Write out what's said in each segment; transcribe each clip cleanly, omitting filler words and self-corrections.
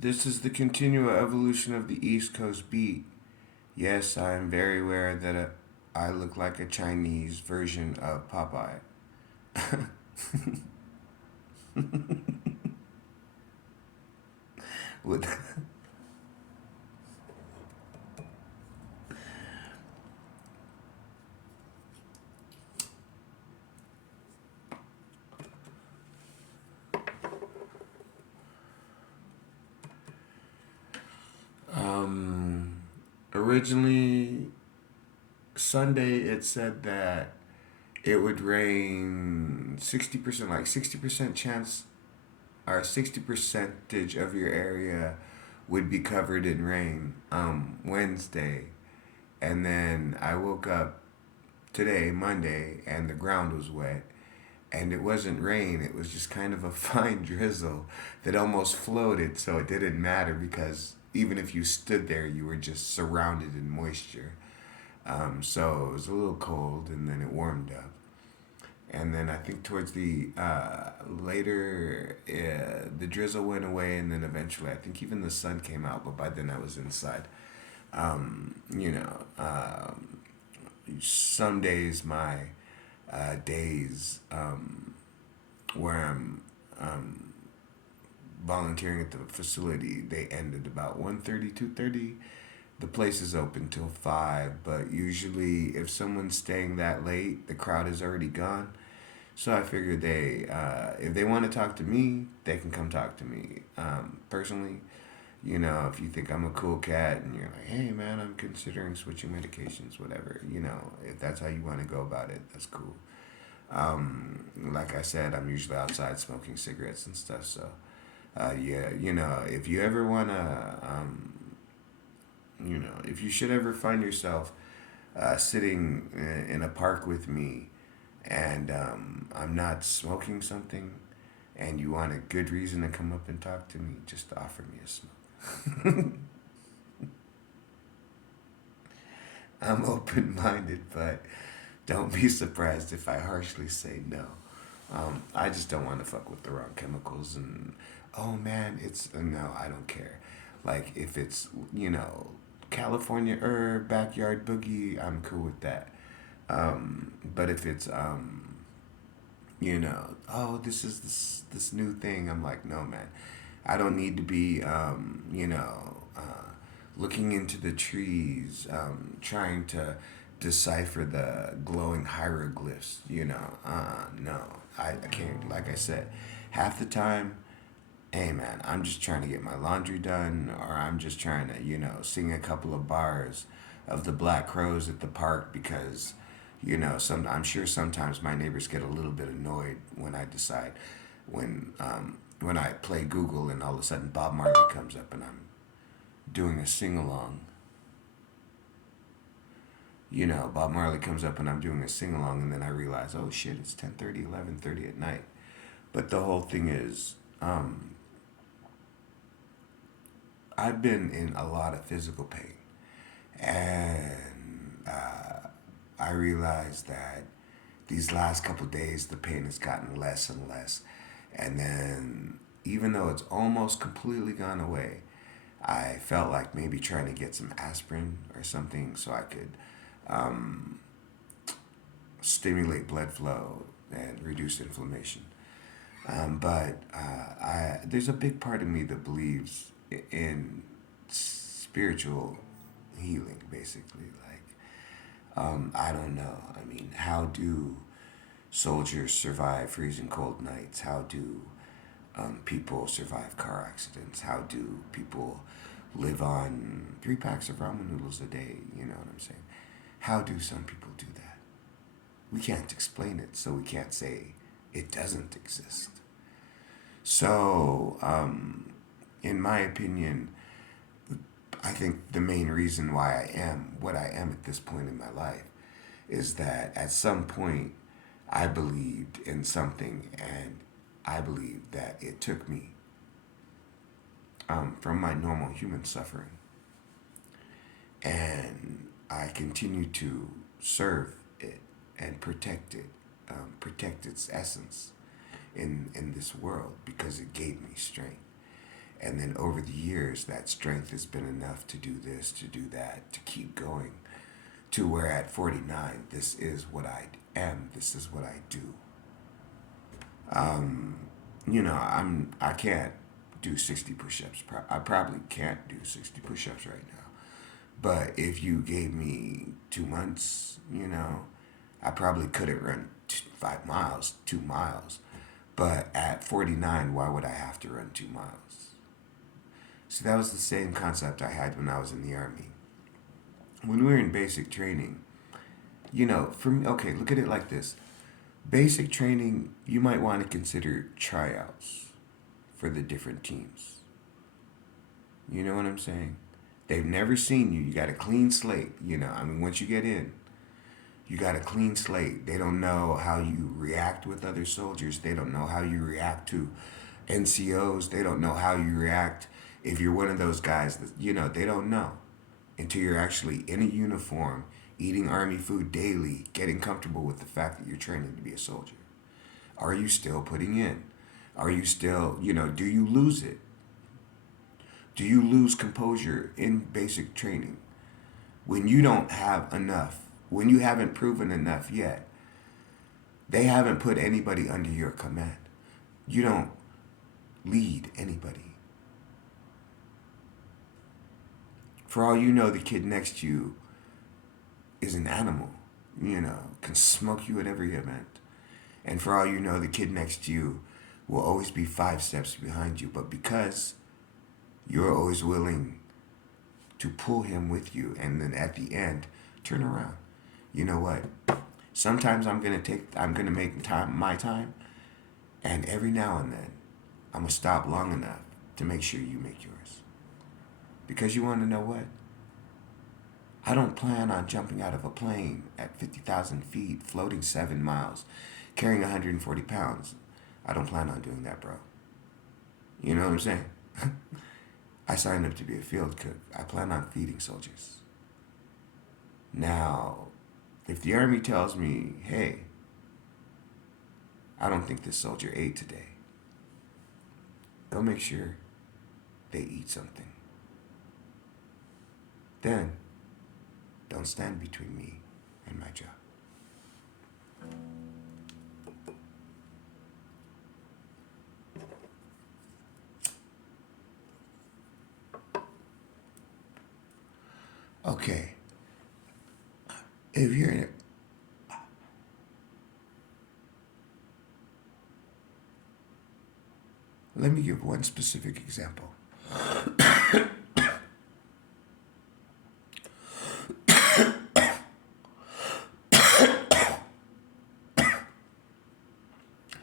This is the continual evolution of the East Coast beat. Yes, I am very aware that I look like a Chinese version of Popeye. With um, originally Sunday, it said that it would rain 60%, like 60% chance or 60 percentage of your area would be covered in rain Wednesday. And then I woke up today, Monday, and the ground was wet. And it wasn't rain, it was just kind of a fine drizzle that almost floated, so it didn't matter because even if you stood there, you were just surrounded in moisture. So it was a little cold, and then it warmed up. And then I think towards the later, the drizzle went away, and then eventually, I think even the sun came out, but by then I was inside. You know, some days my days where I'm volunteering at the facility, they ended about 1:30, 2:30. The place is open till 5, but usually if someone's staying that late, the crowd is already gone. So I figured if they want to talk to me, they can come talk to me. Personally, if you think I'm a cool cat and you're like, hey man, I'm considering switching medications, whatever, if that's how you want to go about it, that's cool. Like I said, I'm usually outside smoking cigarettes and stuff. So, yeah, if you ever want to, if you should ever find yourself sitting in a park with me and I'm not smoking something and you want a good reason to come up and talk to me, just offer me a smoke. I'm open minded, but don't be surprised if I harshly say no. I just don't want to fuck with the wrong chemicals. And oh man, no, I don't care. Like if it's California herb backyard boogie, I'm cool with that. But if it's oh, this new thing, I'm like, no man, I don't need to be looking into the trees, trying to decipher the glowing hieroglyphs. No, I can't. Like I said, half the time, hey man, I'm just trying to get my laundry done, or I'm just trying to, sing a couple of bars of the Black Crows at the park because, I'm sure sometimes my neighbors get a little bit annoyed when I decide when I play Google and all of a sudden Bob Marley comes up and I'm doing a sing along. Bob Marley comes up and I'm doing a sing along, and then I realize, oh shit, it's 10:30, 11:30 at night. But the whole thing is, I've been in a lot of physical pain, and I realized that these last couple days the pain has gotten less and less, and then even though it's almost completely gone away, I felt like maybe trying to get some aspirin or something so I could stimulate blood flow and reduce inflammation. But there's a big part of me that believes in spiritual healing, basically. Like, I don't know. I mean, how do soldiers survive freezing cold nights? How do people survive car accidents? How do people live on 3 packs of ramen noodles a day? You know what I'm saying? How do some people do that? We can't explain it, so we can't say it doesn't exist. So, in my opinion, I think the main reason why I am what I am at this point in my life is that at some point I believed in something, and I believe that it took me from my normal human suffering, and I continue to serve it and protect its essence in this world because it gave me strength. And then over the years, that strength has been enough to do this, to do that, to keep going. To where at 49, this is what I am, this is what I do. I can't do 60 push-ups. I probably can't do 60 push-ups right now. But if you gave me 2 months, I probably couldn't run 5 miles, 2 miles. But at 49, why would I have to run 2 miles? So that was the same concept I had when I was in the Army. When we were in basic training, for me, okay, look at it like this. Basic training, you might want to consider tryouts for the different teams. You know what I'm saying? They've never seen you. You got a clean slate. Once you get in, you got a clean slate. They don't know how you react with other soldiers. They don't know how you react to NCOs. They don't know how you react if you're one of those guys that, they don't know until you're actually in a uniform, eating Army food daily, getting comfortable with the fact that you're training to be a soldier. Are you still putting in? Are you still, do you lose it? Do you lose composure in basic training when you don't have enough, when you haven't proven enough yet? They haven't put anybody under your command. You don't lead anybody. For all you know, the kid next to you is an animal, can smoke you at every event. And for all you know, the kid next to you will always be 5 steps behind you. But because you're always willing to pull him with you and then at the end, turn around. You know what? Sometimes I'm going to make my time. And every now and then, I'm going to stop long enough to make sure you make yours. Because you want to know what? I don't plan on jumping out of a plane at 50,000 feet, floating 7 miles, carrying 140 pounds. I don't plan on doing that, bro. You know what I'm saying? I signed up to be a field cook. I plan on feeding soldiers. Now, if the Army tells me, hey, I don't think this soldier ate today, go make sure they eat something. Then, don't stand between me and my job. Okay. If you're in it, let me give one specific example.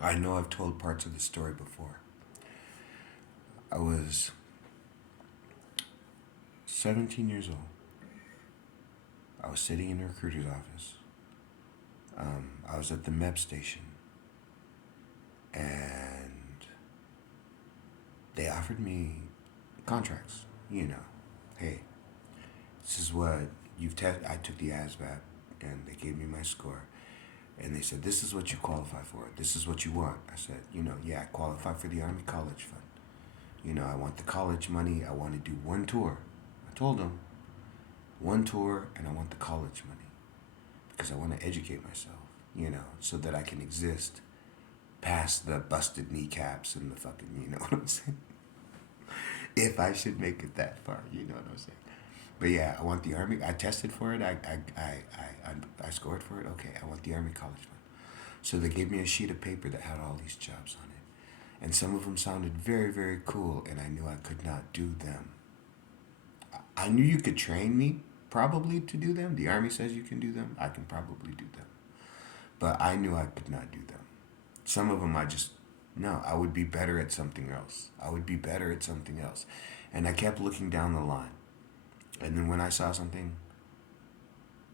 I know I've told parts of the story before. I was 17 years old. I was sitting in a recruiter's office. I was at the MEP station. And they offered me contracts. Hey, this is what you've tested. I took the ASVAB and they gave me my score. And they said, this is what you qualify for. This is what you want. I said, I qualify for the Army College Fund. I want the college money. I want to do one tour. I told them, one tour, and I want the college money. Because I want to educate myself, so that I can exist past the busted kneecaps and the fucking, you know what I'm saying? If I should make it that far, you know what I'm saying? But yeah, I want the Army. I tested for it. I scored for it. Okay, I want the Army College Fund. So they gave me a sheet of paper that had all these jobs on it. And some of them sounded very, very cool, and I knew I could not do them. I knew you could train me, probably, to do them. The Army says you can do them. I can probably do them. But I knew I could not do them. Some of them I would be better at something else. And I kept looking down the line. And then when I saw something,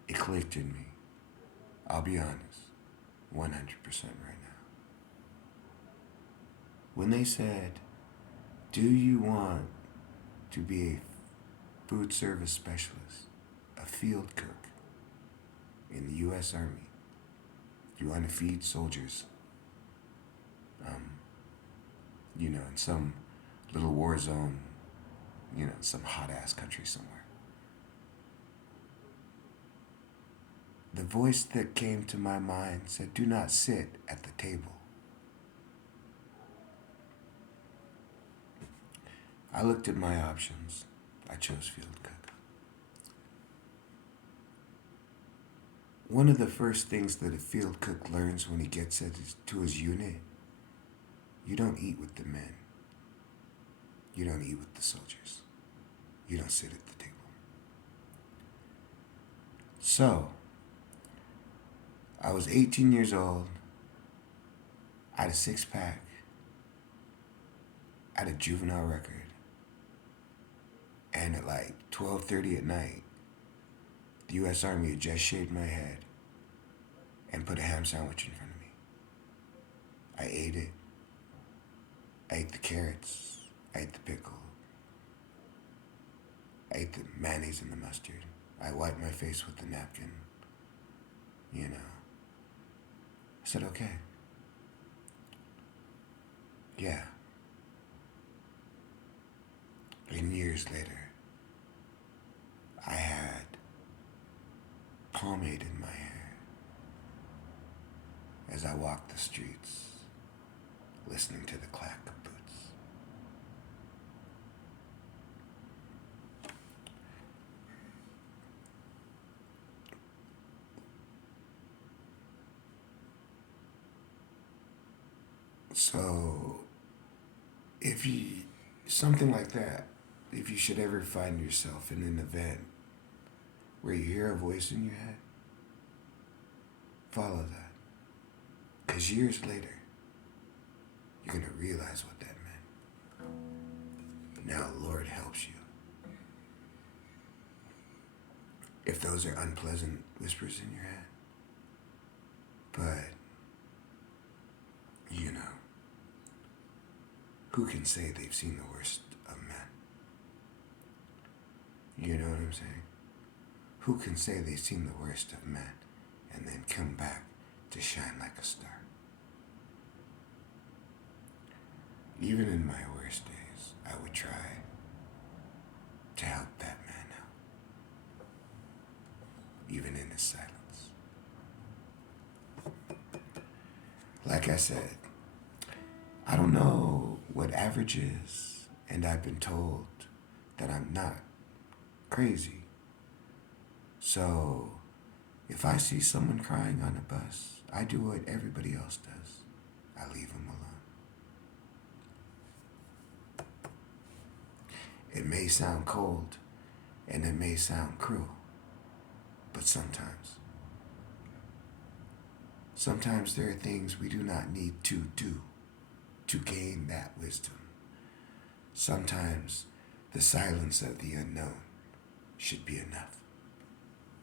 it clicked in me. I'll be honest, 100% right now. When they said, do you want to be a food service specialist, a field cook in the U.S. Army? Do you want to feed soldiers, in some little war zone, some hot ass country somewhere. The voice that came to my mind said, "Do not sit at the table." I looked at my options. I chose field cook. One of the first things that a field cook learns when he gets to his unit, you don't eat with the men. You don't eat with the soldiers. You don't sit at the table. So, I was 18 years old. I had a six pack. I had a juvenile record. And at like 12:30 at night, the U.S. Army had just shaved my head and put a ham sandwich in front of me. I ate it. I ate the carrots. I ate the pickle. I ate the mayonnaise and the mustard. I wiped my face with the napkin. I said, okay. Yeah. And years later, I had pomade in my hair as I walked the streets, listening to the clack of boots. So, something like that, if you should ever find yourself in an event where you hear a voice in your head, follow that. Because years later, you're going to realize what that meant. Now, Lord helps you. If those are unpleasant whispers in your head. But, who can say they've seen the worst of men? You know what I'm saying? Who can say they've seen the worst of men and then come back to shine like a star? Even in my worst days, I would try to help that man out. Even in his silence. Like I said, I don't know what average is, and I've been told that I'm not crazy. So, if I see someone crying on a bus, I do what everybody else does. I leave them alone. It may sound cold, and it may sound cruel, but sometimes there are things we do not need to do to gain that wisdom. Sometimes the silence of the unknown should be enough.